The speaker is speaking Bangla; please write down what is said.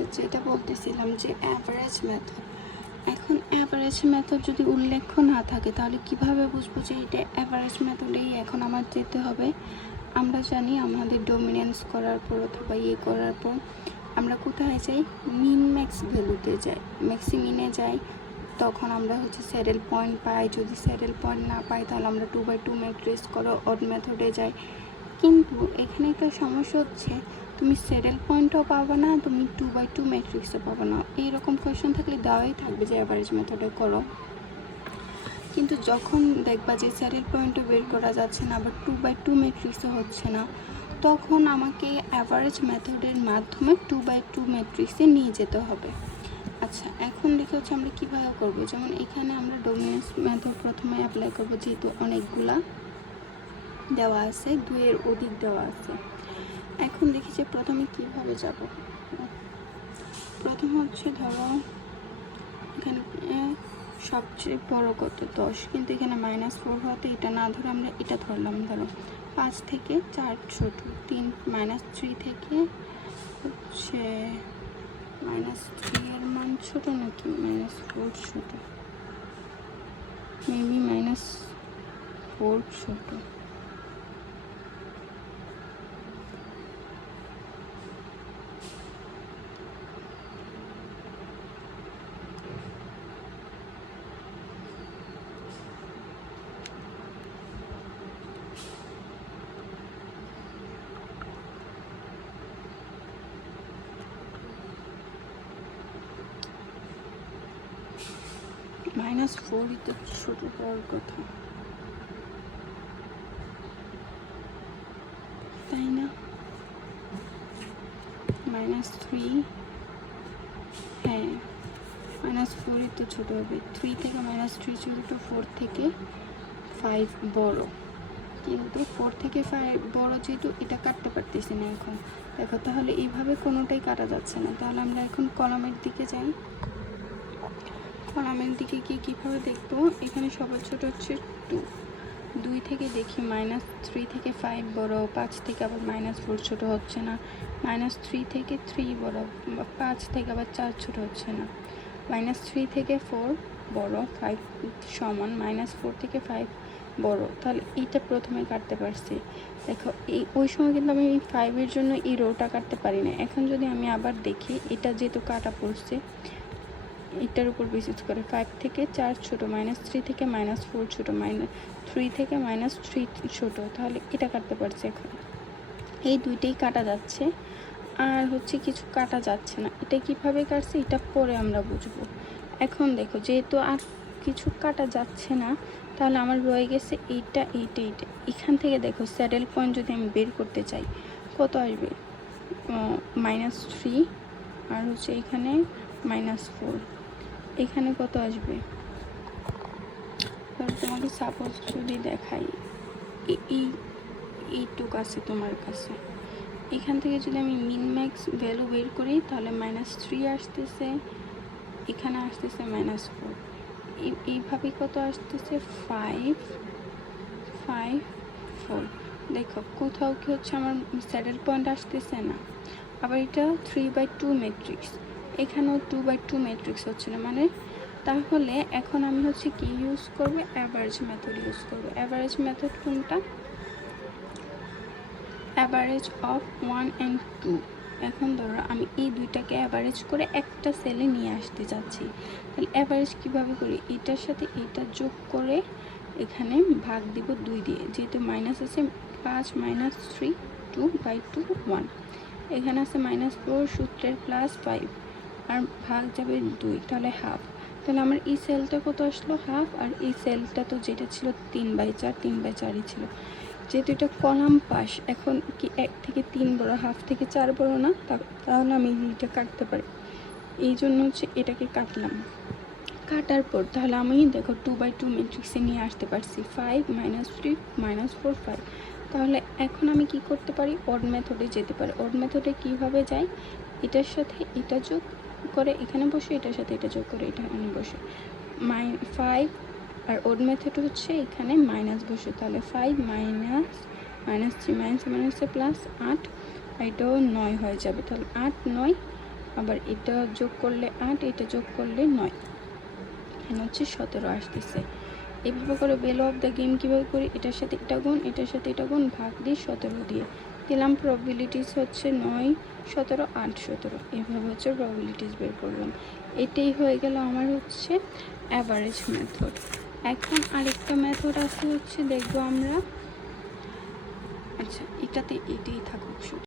আচ্ছা, যেটা বলতেছিলাম যে অ্যাভারেজ মেথড। এখন অ্যাভারেজ মেথড যদি উল্লেখ না থাকে তাহলে কিভাবে বুঝবো যে এটা অ্যাভারেজ মেথডেই এখন আমার যেতে হবে? আমরা জানি আমাদের ডোমিনেন্স করার পর অথবা করার পর আমরা কোথায় যাই? মিন ম্যাক্স ভ্যালুতে যাই, ম্যাক্সিমিনে যাই। তখন আমরা হচ্ছে স্যাডেল পয়েন্ট পাই। যদি স্যাডেল পয়েন্ট না পাই তাহলে আমরা 2/2 ম্যাট্রিক্স করে অড মেথডে যাই। কিন্তু এখানে একটা সমস্যা হচ্ছে, তুমি স্যাডেল পয়েন্টও পাবে না, তুমি 2/2 ম্যাট্রিক্সও পাবে না। এইরকম কোয়েশ্চেন থাকলে দেওয়াই থাকবে যে অ্যাভারেজ মেথডে করো। কিন্তু যখন দেখবা যে স্যাডেল পয়েন্টও বের করা যাচ্ছে না, আবার 2/2 ম্যাট্রিক্সও হচ্ছে না, তখন আমাকে অ্যাভারেজ মেথডের মাধ্যমে 2/2 ম্যাট্রিক্সে নিয়ে যেতে হবে। আচ্ছা, এখন দেখে হচ্ছে আমরা কীভাবে করবো। যেমন এখানে আমরা ডোমিনেন্স মেথড প্রথমে অ্যাপ্লাই করবো, যেহেতু অনেকগুলা দেওয়া আছে, 2-এর অধিক দেওয়া আছে। এখন দেখি যে প্রথমে কিভাবে যাব। প্রথম হচ্ছে ধরো এখানে সবচেয়ে বড় কত 10, কিন্তু এখানে -4 হতে এটা না ধরে আমরা এটা ধরলাম। ধরো 5 থেকে 4 ছোট, 3 থেকে হচ্ছে -3 এর মান ছোট নাকি -4 ছোট? মেবি -4 ছোট। -4 তো ছোট হওয়ার কথা, তাই না? -3, হ্যাঁ -4 তো ছোট হবে। 3 থেকে -3 ছোট, 4 থেকে 5 বড়। কিন্তু 4 থেকে 5 বড় যেহেতু এটা কাটতে পারতেছি না এখন। দেখো তাহলে এইভাবে কোনোটাই কাটা যাচ্ছে না। তাহলে আমরা এখন কলামের দিকে যাই। কলামের দিকে গিয়ে কীভাবে দেখবো? এখানে সবার ছোট হচ্ছে 2 থেকে দেখি -3 থেকে 5 বড়, 5 থেকে আবার -4 ছোট হচ্ছে না, -3 থেকে 3 বড়, 5 থেকে আবার 4 ছোট হচ্ছে না, -3 থেকে 4 বড়, 5 সমান, -4 থেকে 5 বড়। তাহলে এইটা প্রথমে কাটতে পারছি। দেখো ওই সময় কিন্তু আমি 5-এর জন্য এই রোটা কাটতে পারি না। এখন যদি আমি আবার দেখি, এটা যেহেতু কাটা পড়ছে এটার উপর বেসিস করে 5 থেকে 4 ছোট, -3 থেকে -4 ছোট, -3 থেকে -3 ছোট, তাহলে এটা কাটতে পারছি। এখন এই দুইটাই কাটা যাচ্ছে, আর হচ্ছে কিছু কাটা যাচ্ছে না। এটা কিভাবে কাটছে এটা পরে আমরা বুঝবো। এখন দেখো যেহেতু আর কিছু কাটা যাচ্ছে না, তাহলে আমার রয়ে গেছে এইটা। এখান থেকে দেখো স্যাডেল পয়েন্ট যদি আমি বের করতে চাই কত আসবে? -3, আর হচ্ছে এখানে -4, এখানে কত আসবে? তোমাকে সাপোজ যদি দেখাই, এইটুক আছে তোমার কাছে। এখান থেকে যদি আমি মিন ম্যাক্স ভ্যালু বের করি তাহলে -3 আসতেছে, এখানে আসতেছে -4, এইভাবে কত আসতেছে? 5, 4। দেখো কোথাও কি হচ্ছে আমার স্যাডেল পয়েন্ট আসতেছে না। আবার এটা 3/2 ম্যাট্রিক্স, এখানেও 2/2 ম্যাট্রিক্স হচ্ছে না। মানে তাহলে এখন আমি হচ্ছে কি ইউজ করব? অ্যাভারেজ মেথড ইউজ করব। অ্যাভারেজ মেথড কোনটা? Average of 1 and 2। এখন ধরো আমি এই দুইটাকে অ্যাভারেজ করে একটা সেলে নিয়ে আসতে চাচ্ছি। তাহলে অ্যাভারেজ কীভাবে করি? এটার সাথে এটা যোগ করে এখানে ভাগ দিব 2 দিয়ে, যেহেতু মাইনাস আছে 5 -3 2/2 1, এখানে আছে -4 সূত্রের +5, আর ভাগ যাবে 2, তাহলে হাফ। তাহলে আমার এই সেলটা কত আসলো? হাফ। আর এই সেলটা তো যেটা ছিল 3/4, 3/4ই ছিল। যেহেতু এটা কলাম পাশ, এখন কি 1 থেকে 3 বড়, হাফ থেকে 4 বড় না? তাহলে আমি এটা কাটতে পারি। এই জন্য হচ্ছে এটাকে কাটলাম। কাটার পর তাহলে আমি দেখো 2/2 ম্যাট্রিক্সে নিয়ে আসতে পারছি। 5 -3 -4 5। তাহলে এখন আমি কি করতে পারি? অড মেথডে যেতে পারি। অড মেথডে কীভাবে যাই? এটার সাথে এটা যোগ করে এখানে বসে, এটার সাথে এটা যোগ করে এখানে বসে, 5, আর ওড মেথড হচ্ছে এখানে মাইনাস বসে। তাহলে 5 -3 -3 +8, এটাও 9 হয়ে যাবে। তাহলে 8 9 আবার এটা যোগ করলে 8, এটা যোগ করলে 9, এখানে হচ্ছে 17 আসতেছে। এইভাবে করে ভ্যালু অফ দ্য গেম কীভাবে করি, এটার সাথে এটা গুণ, এটার সাথে এটা গুণ, ভাগ দিই 17 দিয়ে দিলাম। প্রবাবিলিটিস হচ্ছে 9, 17, 8, 17, এইভাবে হচ্ছে প্রবাবিলিটিস বের করলাম। এটাই হয়ে গেল আমার হচ্ছে অ্যাভারেজ মেথড। এখন আরেকটা মেথড আছে হচ্ছে দেখবো আমরা, আচ্ছা এটাই থাকুক শুধু।